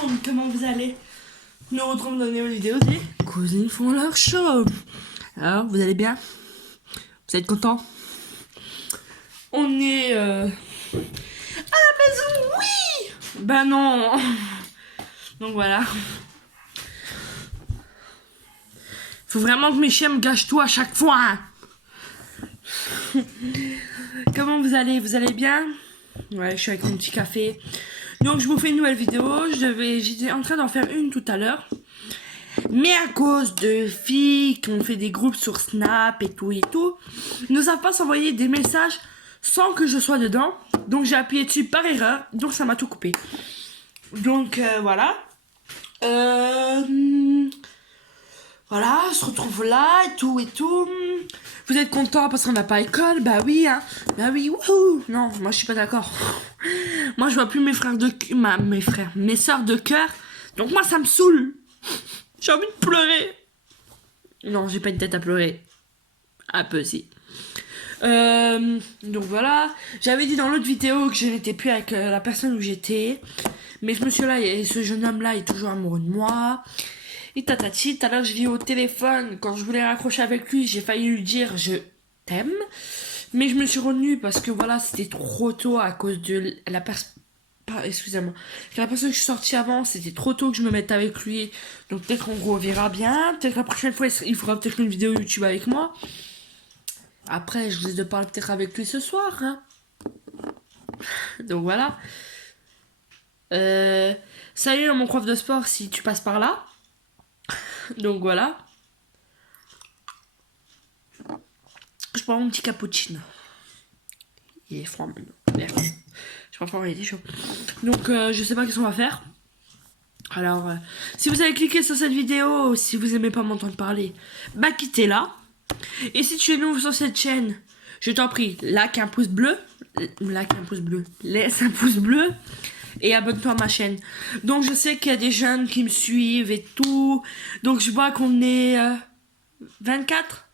monde, comment vous allez? Nous retrouvons dans une nouvelle vidéo des cousines font leur show. Alors, vous allez bien? Vous êtes contents? On est à la maison, oui! Ben non. Donc voilà. Faut vraiment que mes chiens me gâchent tout à chaque fois. Comment vous allez? Vous allez bien? Ouais, je suis avec mon petit café. Donc je vous fais une nouvelle vidéo. J'étais en train d'en faire une tout à l'heure. Mais à cause de filles qui ont fait des groupes sur Snap et tout, ils ne savent pas s'envoyer des messages sans que je sois dedans. Donc j'ai appuyé dessus par erreur. Donc ça m'a tout coupé. Donc voilà. Voilà, on se retrouve là et tout. Vous êtes contents parce qu'on n'a pas école? Bah oui, hein. Bah oui, wouhou. Non, moi je suis pas d'accord. Moi je vois plus mes frères mes sœurs de cœur. Donc moi ça me saoule. J'ai envie de pleurer. Non, j'ai pas une tête à pleurer. Un peu si. Donc voilà. J'avais dit dans l'autre vidéo que je n'étais plus avec la personne où j'étais. Mais ce monsieur-là, et ce jeune homme-là est toujours amoureux de moi. Et tatati, tout à l'heure je l'ai eu au téléphone. Quand je voulais raccrocher avec lui, j'ai failli lui dire je t'aime. Mais je me suis retenue parce que voilà, c'était trop tôt à cause de la personne. Excusez-moi. La personne que je suis sortie avant, c'était trop tôt que je me mette avec lui. Donc peut-être qu'on reverra bien. Peut-être la prochaine fois, il faudra peut-être une vidéo YouTube avec moi. Après, je risque de parler peut-être avec lui ce soir. Hein. Donc voilà. Salut mon prof de sport si tu passes par là. Donc voilà. Je prends mon petit cappuccino. Il est froid maintenant. Merde. Je crois froid, il était chaud. Donc je sais pas qu'est-ce qu'on va faire. Alors, si vous avez cliqué sur cette vidéo, si vous aimez pas m'entendre parler, bah quittez-la. Et si tu es nouveau sur cette chaîne, je t'en prie, like un pouce bleu, laisse un pouce bleu et abonne-toi à ma chaîne. Donc je sais qu'il y a des jeunes qui me suivent et tout. Donc je vois qu'on est 24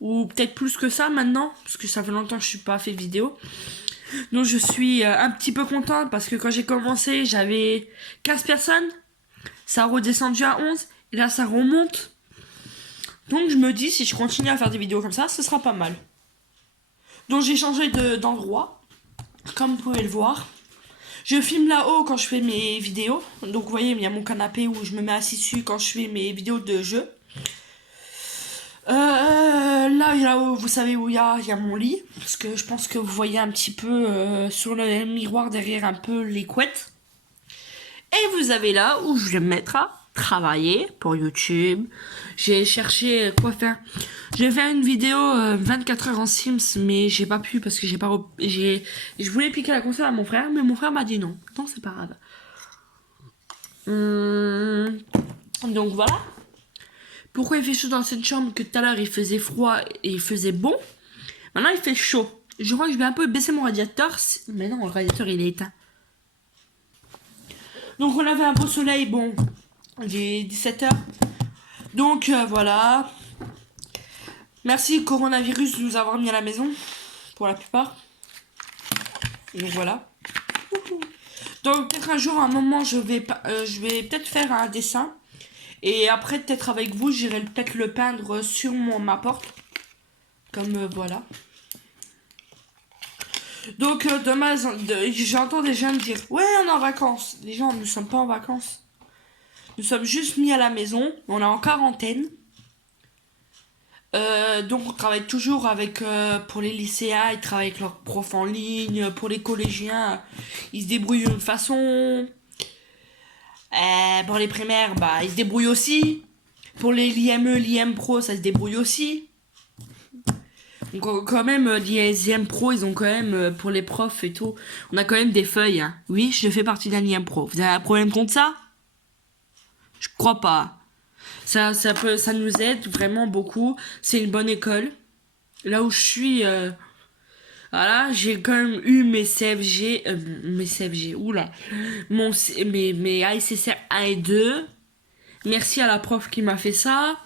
ou peut-être plus que ça maintenant, parce que ça fait longtemps que je suis pas fait de vidéo. Donc je suis un petit peu contente parce que quand j'ai commencé, j'avais 15 personnes. Ça a redescendu à 11 et là ça remonte. Donc je me dis, si je continue à faire des vidéos comme ça, ce sera pas mal. Donc j'ai changé d'endroit, comme vous pouvez le voir. Je filme là-haut quand je fais mes vidéos. Donc vous voyez, il y a mon canapé où je me mets assis dessus quand je fais mes vidéos de jeu. Là-haut, vous savez où il y a mon lit. Parce que je pense que vous voyez un petit peu sur le miroir derrière un peu les couettes. Et vous avez là où je vais me mettre à travailler pour YouTube. J'ai cherché quoi faire. Je vais faire une vidéo 24 heures en Sims, mais j'ai pas pu parce que je voulais piquer la console à mon frère, mais mon frère m'a dit non. Donc c'est pas grave. Donc voilà. Pourquoi il fait chaud dans cette chambre que tout à l'heure il faisait froid et il faisait bon. Maintenant il fait chaud. Je crois que je vais un peu baisser mon radiateur. Mais non, le radiateur il est éteint. Donc on avait un beau soleil, bon, j'ai 17h. Donc voilà. Merci coronavirus de nous avoir mis à la maison, pour la plupart. Donc voilà. Donc peut-être un jour, à un moment, je vais peut-être faire un dessin. Et après, peut-être avec vous, j'irai peut-être le peindre sur ma porte. Comme voilà. Donc demain, j'entends des gens me dire « Ouais, on est en vacances ». Les gens, nous ne sommes pas en vacances. Nous sommes juste mis à la maison. On est en quarantaine. Donc on travaille toujours avec pour les lycéens, ils travaillent avec leurs profs en ligne. Pour les collégiens, ils se débrouillent d'une façon. Pour les primaires, bah ils se débrouillent aussi. Pour les l'IME, l'IM Pro, ça se débrouille aussi. Donc quand même, les IM Pro, ils ont quand même, pour les profs et tout, on a quand même des feuilles. Hein. Oui, je fais partie d'un IM Pro. Vous avez un problème contre ça? Je crois pas. Ça nous aide vraiment beaucoup. C'est une bonne école. Là où je suis, voilà, j'ai quand même eu mes CFG, oula, mes ASSR 1 et 2. Merci à la prof qui m'a fait ça.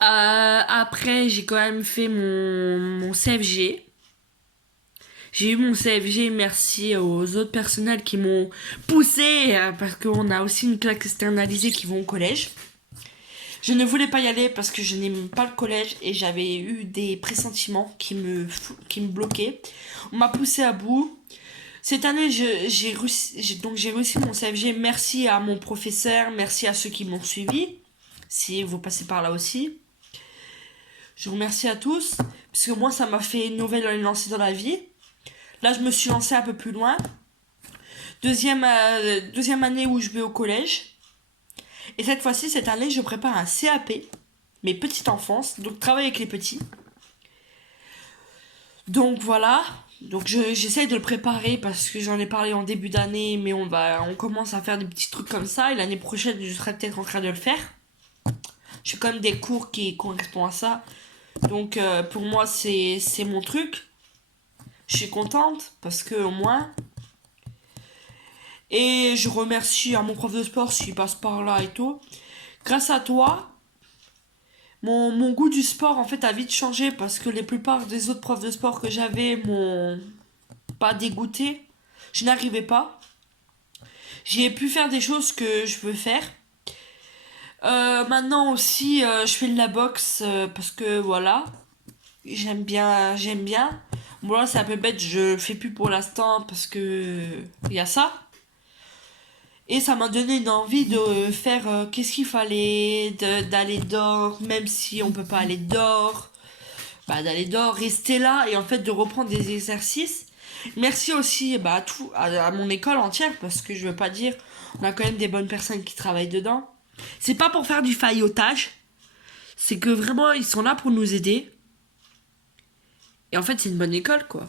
Après, j'ai quand même fait mon CFG. J'ai eu mon CFG, merci aux autres personnels qui m'ont poussé, parce qu'on a aussi une classe externalisée qui vont au collège. Je ne voulais pas y aller parce que je n'aime pas le collège et j'avais eu des pressentiments qui me bloquaient. On m'a poussé à bout. Cette année, j'ai réussi mon CFG. Merci à mon professeur, merci à ceux qui m'ont suivi. Si vous passez par là aussi. Je vous remercie à tous, parce que moi, ça m'a fait une nouvelle lancée dans la vie. Là, je me suis lancée un peu plus loin. Deuxième année où je vais au collège. Et cette fois-ci, cette année, je prépare un CAP, mes petites enfances, donc travailler avec les petits. Donc voilà, donc j'essaye de le préparer parce que j'en ai parlé en début d'année, mais on commence à faire des petits trucs comme ça, et l'année prochaine, je serai peut-être en train de le faire. J'ai quand même des cours qui correspondent à ça. Donc pour moi, c'est mon truc. Je suis contente parce que au moins. Et je remercie à mon prof de sport s'il passe par là et tout. Grâce à toi, mon goût du sport en fait a vite changé parce que les plupart des autres profs de sport que j'avais m'ont pas dégoûté. Je n'arrivais pas. J'ai pu faire des choses que je veux faire. Maintenant aussi, je fais de la boxe parce que voilà, j'aime bien. Bon là c'est un peu bête, je fais plus pour l'instant parce que il y a ça. Et ça m'a donné une envie de faire qu'est-ce qu'il fallait, d'aller dehors, même si on peut pas aller dehors. Bah, d'aller dehors, rester là et en fait de reprendre des exercices. Merci aussi à mon école entière parce que je veux pas dire, on a quand même des bonnes personnes qui travaillent dedans. C'est pas pour faire du faillotage, c'est que vraiment ils sont là pour nous aider. Et en fait c'est une bonne école quoi.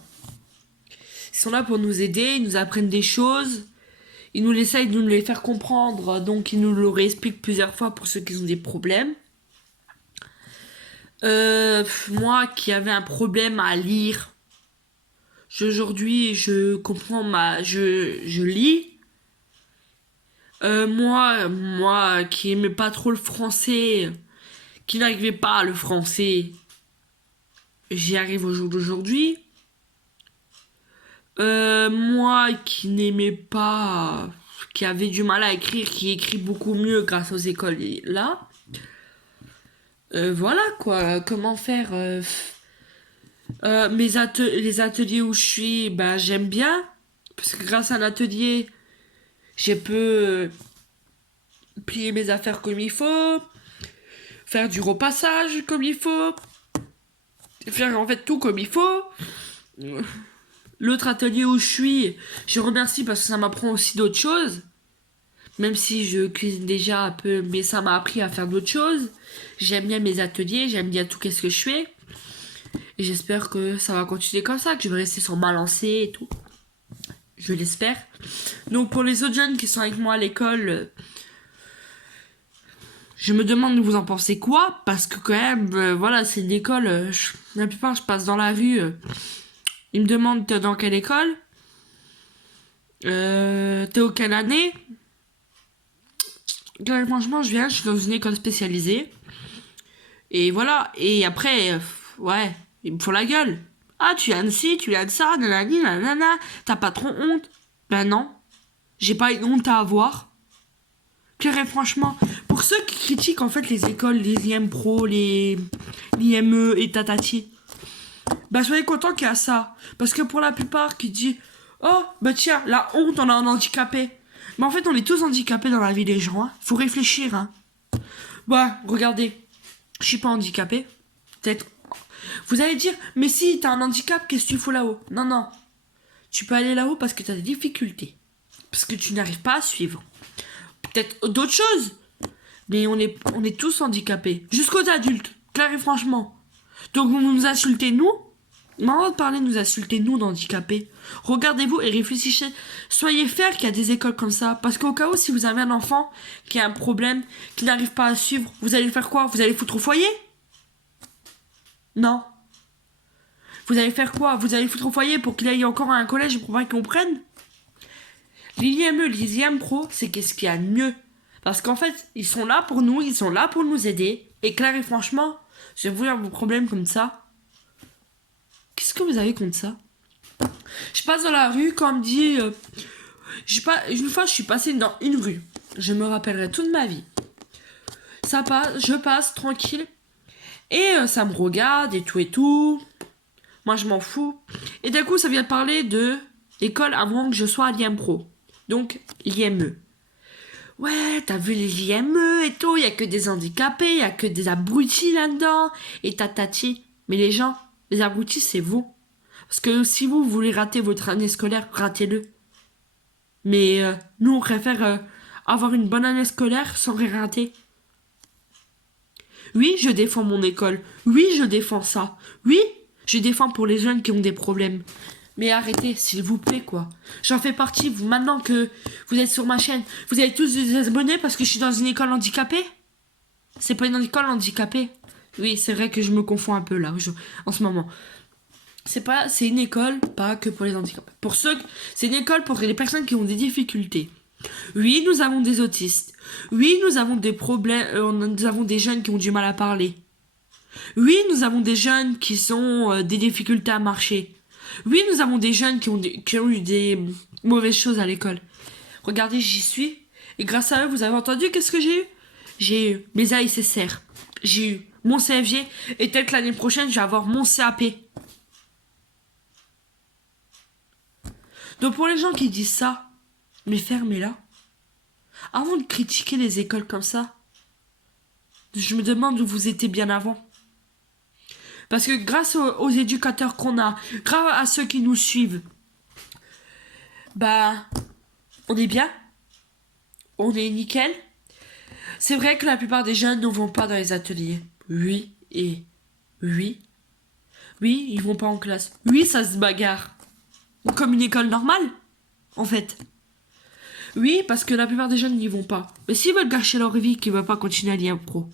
Ils sont là pour nous aider, ils nous apprennent des choses. Ils nous essayent de nous les faire comprendre, donc ils nous le réexpliquent plusieurs fois pour ceux qui ont des problèmes. Moi qui avais un problème à lire, aujourd'hui je comprends je lis. Moi qui aimais pas trop le français, qui n'arrivais pas à le français, j'y arrive au jour d'aujourd'hui. Moi qui n'aimais pas, qui avait du mal à écrire, qui écrit beaucoup mieux grâce aux écoles là. Voilà quoi, comment faire les ateliers où je suis, bah j'aime bien parce que grâce à un atelier, je peux plier mes affaires comme il faut, faire du repassage comme il faut, faire en fait tout comme il faut. L'autre atelier où je suis, je remercie parce que ça m'apprend aussi d'autres choses. Même si je cuisine déjà un peu, mais ça m'a appris à faire d'autres choses. J'aime bien mes ateliers, j'aime bien tout ce que je fais. Et j'espère que ça va continuer comme ça, que je vais rester sur ma lancée et tout. Je l'espère. Donc pour les autres jeunes qui sont avec moi à l'école, je me demande vous en pensez quoi, parce que quand même, voilà, c'est une école, la plupart je passe dans la rue, ils me demandent t'es dans quelle école, t'es au quelle année. Franchement, je suis dans une école spécialisée. Et voilà, et après, ouais, ils me font la gueule. Ah, tu viens de ci, tu viens de ça, nanani, nanana, t'as pas trop honte? Ben non, j'ai pas une honte à avoir. Claire et franchement, pour ceux qui critiquent en fait les écoles, les IM Pro, l'IME et tatati, bah soyez contents qu'il y a ça. Parce que pour la plupart qui disent, oh, bah tiens, la honte, on a un handicapé. Mais en fait, on est tous handicapés dans la vie des gens, hein. Faut réfléchir, hein. Bah, regardez, je suis pas handicapé. Peut-être. Vous allez dire, mais si, t'as un handicap, qu'est-ce que tu fous là-haut? Non, non. Tu peux aller là-haut parce que t'as des difficultés. Parce que tu n'arrives pas à suivre. Peut-être d'autres choses. Mais on est tous handicapés. Jusqu'aux adultes. Clair et franchement. Donc vous nous insultez, nous? Maintenant de parler, nous insultez, nous, d'handicapés. Regardez-vous et réfléchissez. Soyez fiers qu'il y a des écoles comme ça. Parce qu'au cas où, si vous avez un enfant qui a un problème, qui n'arrive pas à suivre, vous allez faire quoi? Vous allez le foutre au foyer? Non. Vous allez faire quoi? Vous allez le foutre au foyer pour qu'il aille encore à un collège pour pas qu'il comprenne? L'IME, les IM Pro, c'est qu'est-ce qu'il y a de mieux. Parce qu'en fait, ils sont là pour nous, ils sont là pour nous aider. Et clair et franchement, je vais vous dire vos problèmes comme ça. Qu'est-ce que vous avez contre ça? Je passe dans la rue quand on me dit... une fois, je suis passée dans une rue. Je me rappellerai toute ma vie. Ça passe, je passe tranquille. Et ça me regarde et tout et tout. Moi, je m'en fous. Et d'un coup, ça vient de parler de l'école avant que je sois à l'IM Pro. Donc, l'IME. Ouais, t'as vu les IME et tout, il y a que des handicapés, il y a que des abrutis là-dedans. Et tatati. Mais les gens, les abrutis, c'est vous. Parce que si vous voulez rater votre année scolaire, ratez-le. Mais nous, on préfère avoir une bonne année scolaire sans rien rater. Oui, je défends mon école. Oui, je défends ça. Oui, je défends pour les jeunes qui ont des problèmes. Mais arrêtez, s'il vous plaît, quoi. J'en fais partie, vous, maintenant que vous êtes sur ma chaîne. Vous avez tous des abonnés parce que je suis dans une école handicapée? C'est pas une école handicapée. Oui, c'est vrai que je me confonds un peu là, en ce moment. C'est une école, pas que pour les handicapés. C'est une école pour les personnes qui ont des difficultés. Oui, nous avons des autistes. Oui, nous avons des problèmes, nous avons des jeunes qui ont du mal à parler. Oui, nous avons des jeunes qui ont des difficultés à marcher. Oui, nous avons des jeunes qui ont eu des mauvaises choses à l'école. Regardez, j'y suis. Et grâce à eux, vous avez entendu qu'est-ce que j'ai eu? J'ai eu mes AICSR. J'ai eu mon CFG. Et peut-être que l'année prochaine, je vais avoir mon CAP. Donc pour les gens qui disent ça, mais fermez-la. Avant de critiquer les écoles comme ça, je me demande où vous étiez bien avant. Parce que grâce aux éducateurs qu'on a, grâce à ceux qui nous suivent, bah, on est bien. On est nickel. C'est vrai que la plupart des jeunes ne vont pas dans les ateliers. Oui, et oui. Oui, ils vont pas en classe. Oui, ça se bagarre. Comme une école normale, en fait. Oui, parce que la plupart des jeunes n'y vont pas. Mais s'ils veulent gâcher leur vie, qu'ils veulent pas continuer à l'IM Pro,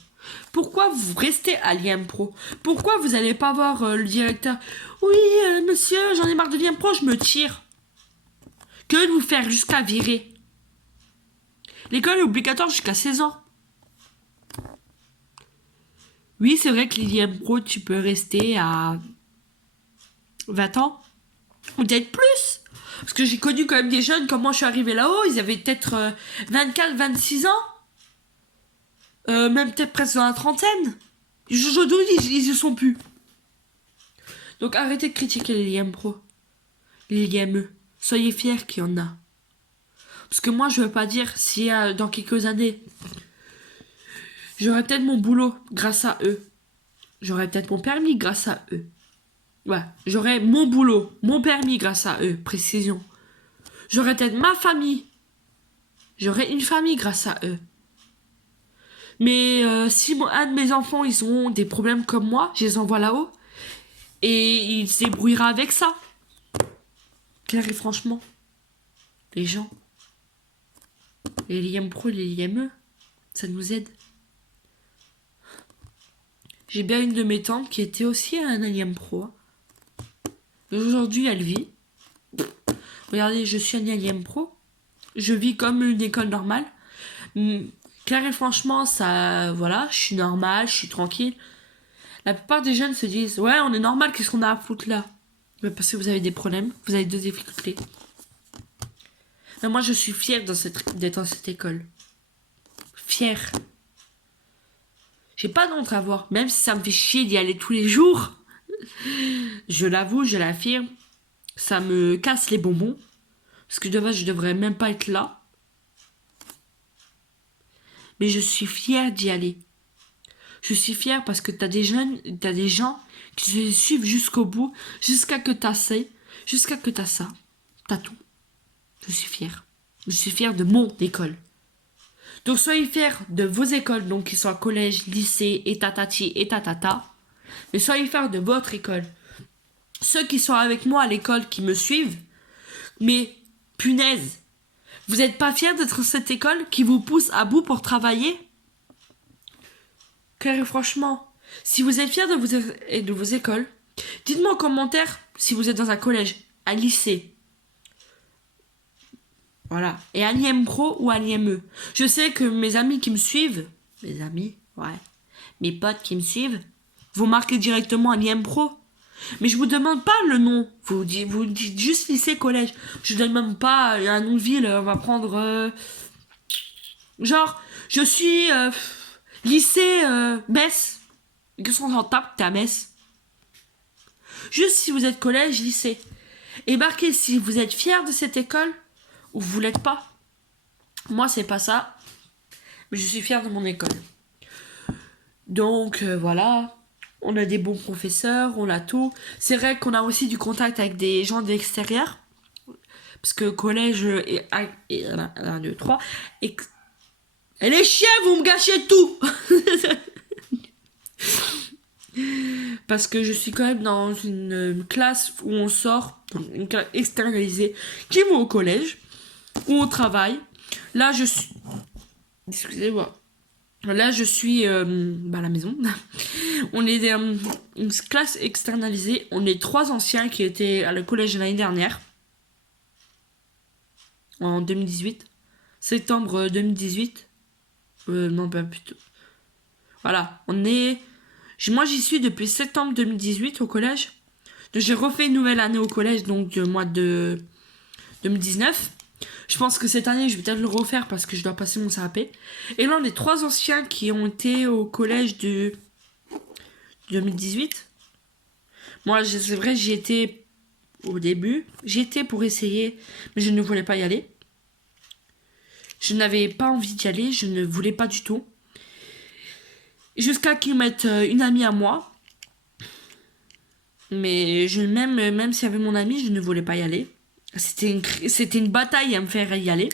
pourquoi vous restez à l'IM Pro? Pourquoi vous n'allez pas voir le directeur? Oui, monsieur, j'en ai marre de l'IM Pro, je me tire. Que de vous faire jusqu'à virer? L'école est obligatoire jusqu'à 16 ans. Oui, c'est vrai que l'IM Pro, tu peux rester à 20 ans. Ou peut-être plus. Parce que j'ai connu quand même des jeunes, quand moi je suis arrivée là-haut, ils avaient peut-être 24, 26 ans. Même peut-être presque dans la trentaine. Je doute, ils y sont plus. Donc arrêtez de critiquer les IM Pro. Les IME. Soyez fiers qu'il y en a. Parce que moi, je veux pas dire si dans quelques années, j'aurai peut-être mon boulot grâce à eux. J'aurai peut-être mon permis grâce à eux. Ouais, j'aurai mon boulot, mon permis grâce à eux, précision. J'aurai peut-être ma famille. J'aurai une famille grâce à eux. Mais si un de mes enfants, ils ont des problèmes comme moi, je les envoie là-haut. Et il se débrouillera avec ça. Claire et franchement, les gens, les IM Pro et les IME, ça nous aide. J'ai bien une de mes tantes qui était aussi à un IM Pro. Aujourd'hui, elle vit. Regardez, je suis un IM Pro. Je vis comme une école normale. Claire et franchement, ça, voilà, je suis normale, je suis tranquille. La plupart des jeunes se disent, ouais, on est normal, qu'est-ce qu'on a à foutre là? Mais parce que vous avez des problèmes, vous avez des difficultés. Mais moi, je suis fière d'être dans cette école. Fière. J'ai pas d'honte à avoir, même si ça me fait chier d'y aller tous les jours. Je l'avoue, je l'affirme. Ça me casse les bonbons. Parce que de base, je devrais même pas être là. Mais je suis fière d'y aller. Je suis fière parce que t'as des gens qui se suivent jusqu'au bout, jusqu'à que t'as ça, jusqu'à que t'as ça. T'as tout. Je suis fière. Je suis fière de mon école. Donc soyez fiers de vos écoles, donc qui soient collège, lycée, et tatati, et tatata. Mais soyez fiers de votre école. Ceux qui sont avec moi à l'école, qui me suivent, mais punaise, vous n'êtes pas fiers d'être dans cette école qui vous pousse à bout pour travailler? Claire et franchement, si vous êtes fiers de vos écoles, dites-moi en commentaire si vous êtes dans un collège, un lycée. Voilà. Et un IM Pro ou un IME. Je sais que mes amis qui me suivent, mes amis, ouais, mes potes qui me suivent, vont marquer directement un IM Pro. Mais je vous demande pas le nom. Vous dites juste lycée, collège. Je donne même pas un nom de ville. On va prendre... genre, je suis lycée Metz. Qu'est-ce qu'on s'en tape, t'es à Metz. Juste si vous êtes collège, lycée. Et marquez si vous êtes fier de cette école ou vous l'êtes pas. Moi, c'est pas ça. Mais je suis fière de mon école. Donc, voilà. On a des bons professeurs, on a tout. C'est vrai qu'on a aussi du contact avec des gens de l'extérieur. Parce que collège et 1, 2, 3. Et les chiens, vous me gâchez tout. Parce que je suis quand même dans une classe où on sort, une classe externalisée, qui vont au collège, où on travaille. Là, je suis... Excusez-moi. Là, je suis à la maison. On est une classe externalisée. On est 3 anciens qui étaient à le collège l'année dernière. En 2018. Septembre 2018. Non, pas plutôt. Voilà, on est... Moi, j'y suis depuis septembre 2018 au collège. Donc, j'ai refait une nouvelle année au collège, donc du mois de 2019. Je pense que cette année, je vais peut-être le refaire parce que je dois passer mon CAP. Et là, on est 3 anciens qui ont été au collège de 2018. Moi, c'est vrai, j'y étais au début. J'y étais pour essayer, mais je ne voulais pas y aller. Je n'avais pas envie d'y aller, je ne voulais pas du tout. Jusqu'à qu'ils mettent une amie à moi. Mais même s'il y avait mon ami, je ne voulais pas y aller. C'était une bataille à me faire y aller.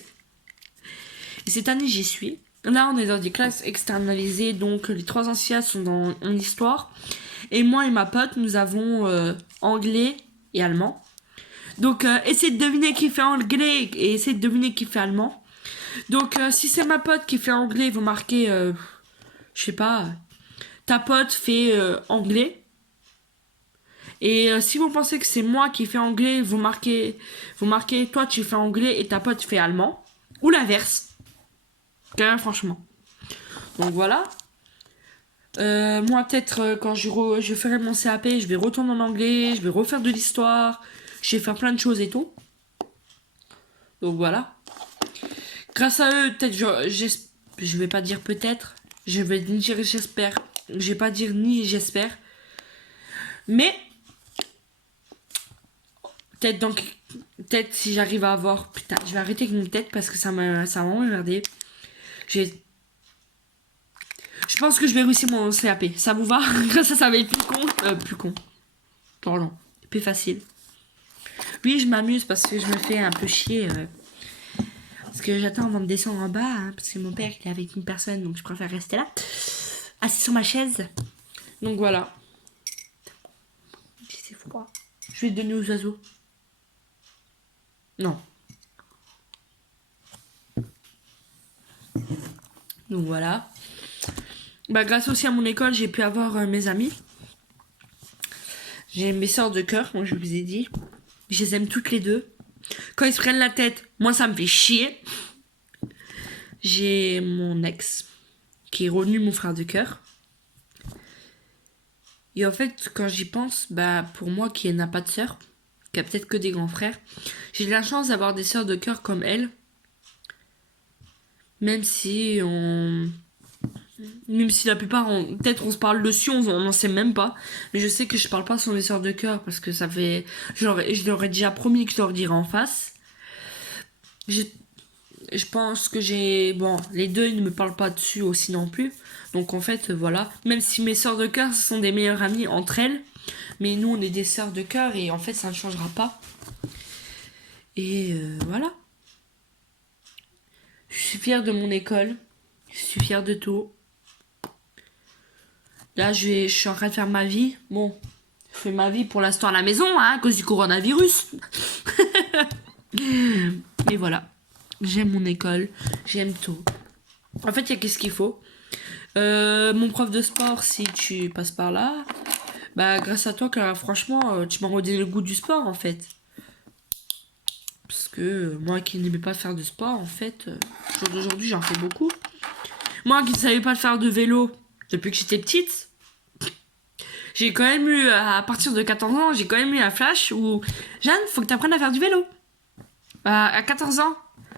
Et cette année, j'y suis. Là, on est dans des classes externalisées. Donc, les 3 anciens sont en histoire. Et moi et ma pote, nous avons anglais et allemand. Donc, essayez de deviner qui fait anglais et essayez de deviner qui fait allemand. Donc, si c'est ma pote qui fait anglais, vous marquez... je sais pas... ta pote fait anglais. Et si vous pensez que c'est moi qui fais anglais, vous marquez toi tu fais anglais et ta pote fait allemand. Ou l'inverse. Quand même, franchement. Donc voilà. Moi, peut-être quand je ferai mon CAP, je vais retourner en anglais, je vais refaire de l'histoire, je vais faire plein de choses et tout. Donc voilà. Grâce à eux, peut-être, je vais pas dire peut-être, je vais dire j'espère. Je vais pas dire ni j'espère. Mais peut-être si j'arrive à avoir... Putain, je vais arrêter avec mon tête parce que ça m'a vraiment emmerdé. Je pense que je vais réussir mon CAP. Ça vous va? Ça va être plus con. Pardon. Plus facile. Oui, je m'amuse parce que je me fais un peu chier. Parce que j'attends avant de descendre en bas. Hein, parce que mon père il est avec une personne. Donc je préfère rester là. Assis sur ma chaise. Donc voilà. C'est froid. Je vais le donner aux oiseaux. Non. Donc voilà. Bah grâce aussi à mon école, j'ai pu avoir mes amis. J'ai mes sœurs de cœur, comme je vous ai dit. Je les aime toutes les deux. Quand ils se prennent la tête, moi ça me fait chier. J'ai mon ex, qui est revenu mon frère de cœur. Et en fait, quand j'y pense, bah pour moi qui n'a pas de sœur, qui a peut-être que des grands frères, j'ai de la chance d'avoir des sœurs de cœur comme elle. Même si la plupart, peut-être on se parle dessus, on n'en sait même pas. Mais je sais que je parle pas sur mes sœurs de cœur parce que ça fait... Je leur ai déjà promis que je leur dirai en face. Je pense que j'ai... Bon, les deux, ils ne me parlent pas dessus aussi non plus. Donc en fait, voilà. Même si mes sœurs de cœur, ce sont des meilleures amies entre elles. Mais nous, on est des sœurs de cœur et en fait, ça ne changera pas. Et voilà. Je suis fière de mon école. Je suis fière de tout. Là, je suis en train de faire ma vie. Bon, je fais ma vie pour l'instant à la maison, hein, à cause du coronavirus. Mais voilà. J'aime mon école. J'aime tout. En fait, il y a qu'est-ce qu'il faut. Mon prof de sport, si tu passes par là, bah, grâce à toi, Clara, franchement, tu m'as redonné le goût du sport, en fait. Parce que moi qui n'aimais pas faire de sport, en fait, au jour d'aujourd'hui, j'en fais beaucoup. Moi qui ne savais pas faire de vélo depuis que j'étais petite, j'ai quand même eu, à partir de 14 ans, j'ai quand même eu un flash où, Jeanne, faut que tu apprennes à faire du vélo. À 14 ans,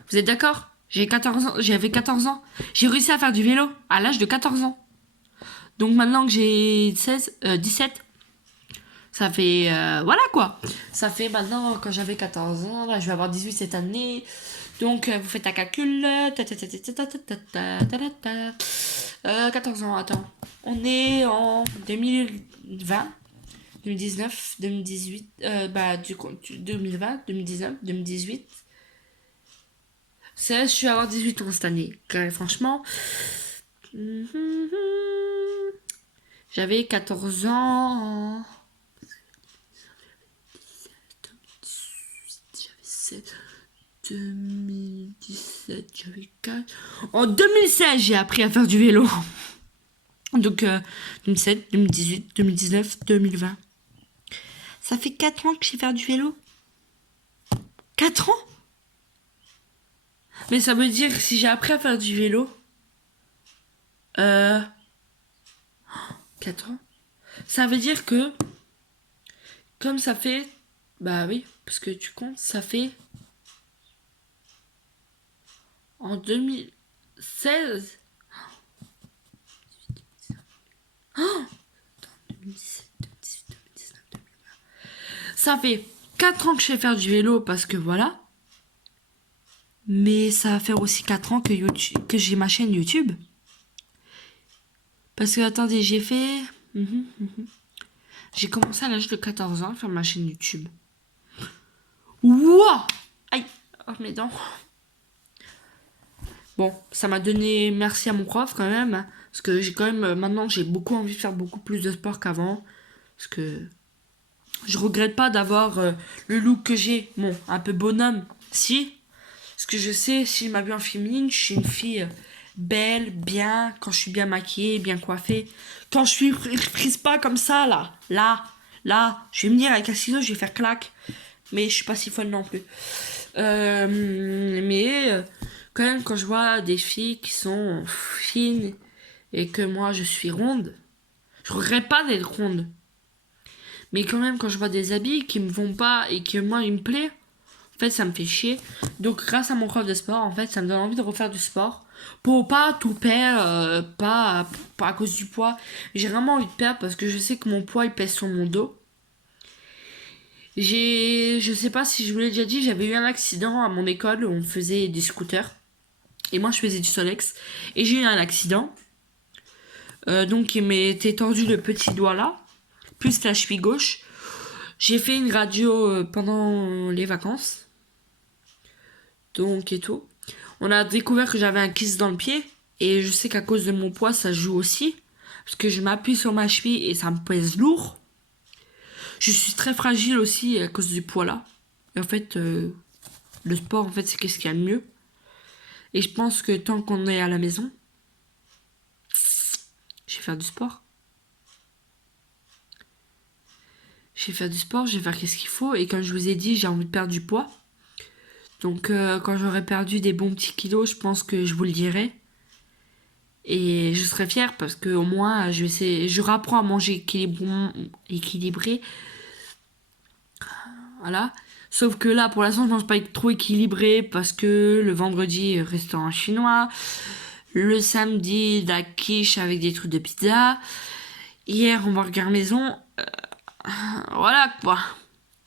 vous êtes d'accord? J'avais 14 ans. J'ai réussi à faire du vélo à l'âge de 14 ans. Donc maintenant que j'ai 17, ça fait, voilà quoi. Ça fait maintenant, quand j'avais 14 ans, là je vais avoir 18 cette année. Donc vous faites un calcul. 14 ans, attends. On est en 2020, 2019, 2018, du coup, 2020, 2019, 2018. Je vais avoir 18 ans cette année. Franchement, j'avais 14 ans. J'avais 2017, j'avais 4. En 2016, j'ai appris à faire du vélo. Donc, 2017, 2018, 2019, 2020. Ça fait 4 ans que je sais faire du vélo. 4 ans? Mais ça veut dire que si j'ai appris à faire du vélo, 4 ans, ça veut dire que, comme ça fait, bah oui, parce que tu comptes, ça fait en 2016. Oh, 2017, 2018, 2019, 2020. Ça fait 4 ans que je sais faire du vélo parce que voilà. Mais ça va faire aussi 4 ans que j'ai ma chaîne YouTube. Parce que, attendez, j'ai fait... J'ai commencé à l'âge de 14 ans à faire ma chaîne YouTube. Wouah! Aïe! Oh, mes dents. Bon, ça m'a donné... Merci à mon prof, quand même. Parce que j'ai quand même... Maintenant, j'ai beaucoup envie de faire beaucoup plus de sport qu'avant. Parce que... Je regrette pas d'avoir le look que j'ai. Bon, un peu bonhomme. Si. Parce que je sais, si je m'habille en féminine, je suis une fille belle, bien, quand je suis bien maquillée, bien coiffée. Quand je suis frise pas comme ça, là, je vais me dire avec un ciseau, je vais faire clac. Mais je suis pas si folle non plus. Mais quand même, quand je vois des filles qui sont fines et que moi je suis ronde, je regrette pas d'être ronde. Mais quand même, quand je vois des habits qui me vont pas et que moi il me plaît, en fait, ça me fait chier. Donc, grâce à mon prof de sport, en fait, ça me donne envie de refaire du sport. Pour pas tout perdre, pas à cause du poids. J'ai vraiment envie de perdre parce que je sais que mon poids, il pèse sur mon dos. Je sais pas si je vous l'ai déjà dit, j'avais eu un accident à mon école où on faisait des scooters. Et moi, je faisais du Solex. Et j'ai eu un accident. Donc, il m'était tordu le petit doigt là, plus la cheville gauche. J'ai fait une radio pendant les vacances. Donc, et tout. On a découvert que j'avais un kyste dans le pied. Et je sais qu'à cause de mon poids, ça joue aussi. Parce que je m'appuie sur ma cheville et ça me pèse lourd. Je suis très fragile aussi à cause du poids là. Et en fait, le sport, en fait, c'est qu'est-ce qu'il y a de mieux. Et je pense que tant qu'on est à la maison, je vais faire du sport. Je vais faire du sport, je vais faire qu'est-ce qu'il faut. Et comme je vous ai dit, j'ai envie de perdre du poids. Donc quand j'aurai perdu des bons petits kilos, je pense que je vous le dirai. Et je serai fière parce que au moins je rapprends à manger équilibré. Voilà. Sauf que là, pour l'instant, je mange pas trop équilibré parce que le vendredi, restaurant chinois. Le samedi, la quiche avec des trucs de pizza. Hier, hamburger maison. Voilà quoi.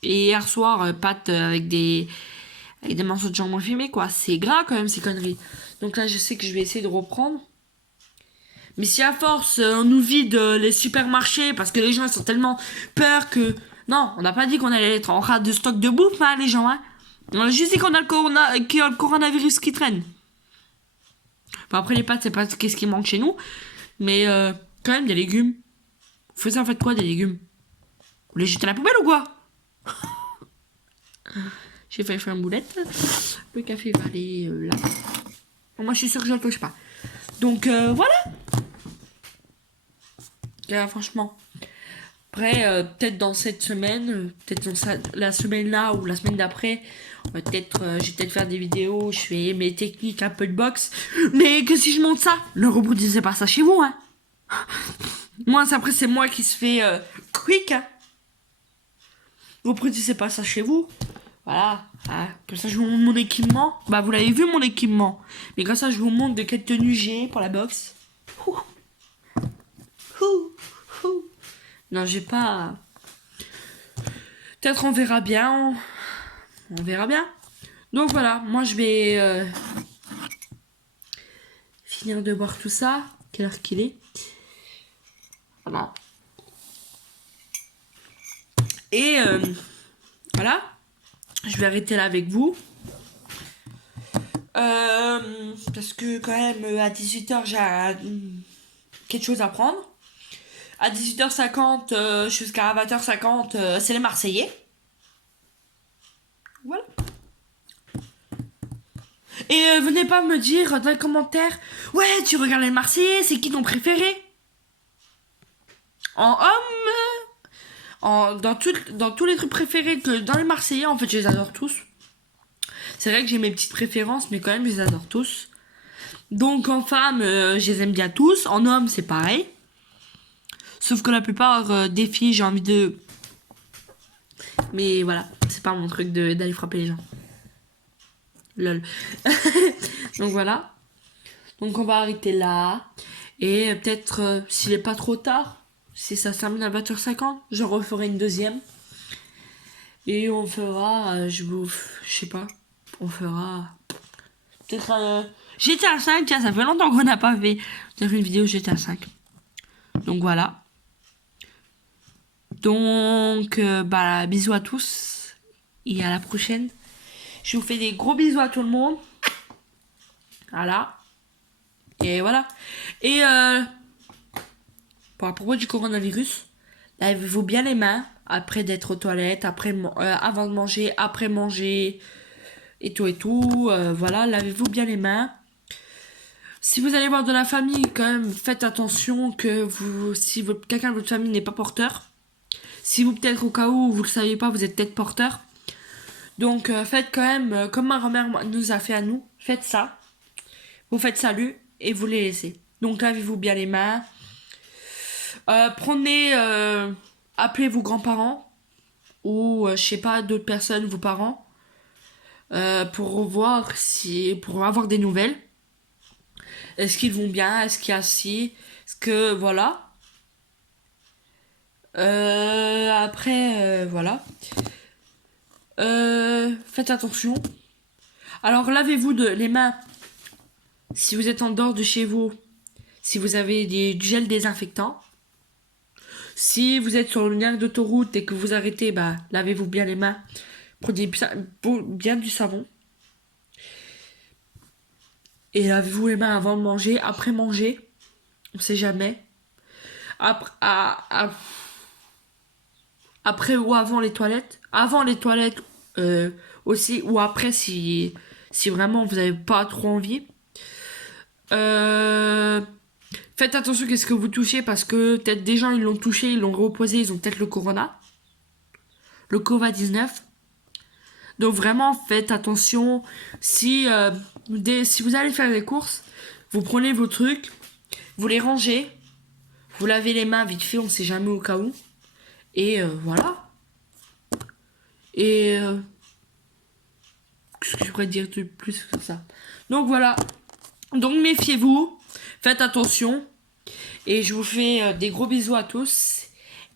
Et hier soir, pâtes avec des morceaux de jambon fumé quoi. C'est gras quand même ces conneries. Donc là, je sais que je vais essayer de reprendre. Mais si à force, on nous vide les supermarchés parce que les gens ils sont tellement peur que... Non, on n'a pas dit qu'on allait être en rate de stock de bouffe, hein, les gens. Hein. On a juste dit qu'on a qu'il y a le coronavirus qui traîne. Enfin, après, les pâtes, c'est pas qu'est-ce qui manque chez nous. Mais quand même, des légumes. Vous faites en fait quoi, des légumes? Vous les jetez à la poubelle ou quoi? J'ai failli faire une boulette. Le café va aller là. Bon, moi, je suis sûre que je le touche pas. Donc, voilà. Franchement. Après, peut-être dans cette semaine, peut-être dans la semaine là ou la semaine d'après, je vais peut-être faire des vidéos, je fais mes techniques un peu de boxe. Mais que si je monte ça, ne reproduisez pas ça chez vous, hein. Moi, après, c'est moi qui se fait quick. Hein. Vous produisez pas ça chez vous. Voilà. Hein. Comme ça, je vous montre mon équipement. Bah, vous l'avez vu, mon équipement. Mais comme ça, je vous montre de quelle tenue j'ai pour la boxe. Ouh. Ouh. Ouh. Non, j'ai pas... Peut-être on verra bien. On verra bien. Donc voilà, moi je vais finir de boire tout ça. Quelle heure qu'il est? Voilà. Et voilà. Je vais arrêter là avec vous. Parce que quand même à 18h j'ai quelque chose à prendre. À 18h50 jusqu'à 20h50 c'est les Marseillais. Voilà. Et venez pas me dire dans les commentaires, ouais, tu regardes les Marseillais, c'est qui ton préféré? En homme, dans tous les trucs préférés que dans les Marseillais, en fait, je les adore tous. C'est vrai que j'ai mes petites préférences, mais quand même, je les adore tous. Donc en femme, je les aime bien tous. En homme, c'est pareil. Sauf que la plupart des filles, j'ai envie de... Mais voilà, c'est pas mon truc d'aller frapper les gens. Lol. Donc voilà. Donc on va arrêter là. Et peut-être, s'il est pas trop tard, si ça se termine à 20h50, je referai une deuxième. Et on fera, je sais pas, on fera peut-être GTA 5, tiens, ça fait longtemps qu'on n'a pas fait une vidéo GTA 5. Donc voilà. Donc, bah, bisous à tous et à la prochaine. Je vous fais des gros bisous à tout le monde. Voilà. Et voilà. Et à propos du coronavirus, lavez-vous bien les mains après d'être aux toilettes, avant de manger, après manger, et tout. Voilà, lavez-vous bien les mains. Si vous allez voir de la famille, quand même, faites attention que si quelqu'un de votre famille n'est pas porteur. Si vous, peut-être au cas où vous ne le savez pas, vous êtes peut-être porteur. Donc faites quand même, comme ma grand-mère nous a fait à nous, faites ça. Vous faites salut et vous les laissez. Donc lavez-vous bien les mains. Appelez vos grands-parents ou je sais pas, d'autres personnes, vos parents, pour avoir des nouvelles. Est-ce qu'ils vont bien? Est-ce qu'il y a ci? Est-ce que voilà. Après voilà. Faites attention. Alors lavez-vous les mains si vous êtes en dehors de chez vous. Si vous avez du gel désinfectant. Si vous êtes sur une aire d'autoroute et que vous arrêtez, bah lavez-vous bien les mains. Prenez bien du savon. Et lavez-vous les mains avant de manger, après manger. On sait jamais. Après ou avant les toilettes. Avant les toilettes aussi. Ou après si vraiment vous n'avez pas trop envie. Faites attention qu'est-ce que vous touchez parce que peut-être des gens ils l'ont touché, ils l'ont reposé, ils ont peut-être le corona. Le Covid-19. Donc vraiment faites attention. Si vous allez faire les courses, vous prenez vos trucs, vous les rangez, vous lavez les mains vite fait, on sait jamais au cas où. Et voilà. Et qu'est-ce que je pourrais dire de plus que ça? Donc voilà. Donc méfiez-vous, faites attention. Et je vous fais des gros bisous à tous.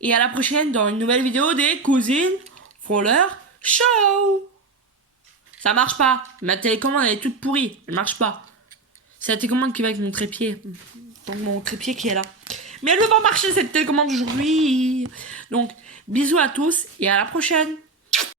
Et à la prochaine dans une nouvelle vidéo des cousines font leur show. Ça marche pas. Ma télécommande elle est toute pourrie. Elle marche pas. C'est la télécommande qui va avec mon trépied. Donc mon trépied qui est là. Mais elle veut pas marcher cette télécommande aujourd'hui. Donc bisous à tous et à la prochaine.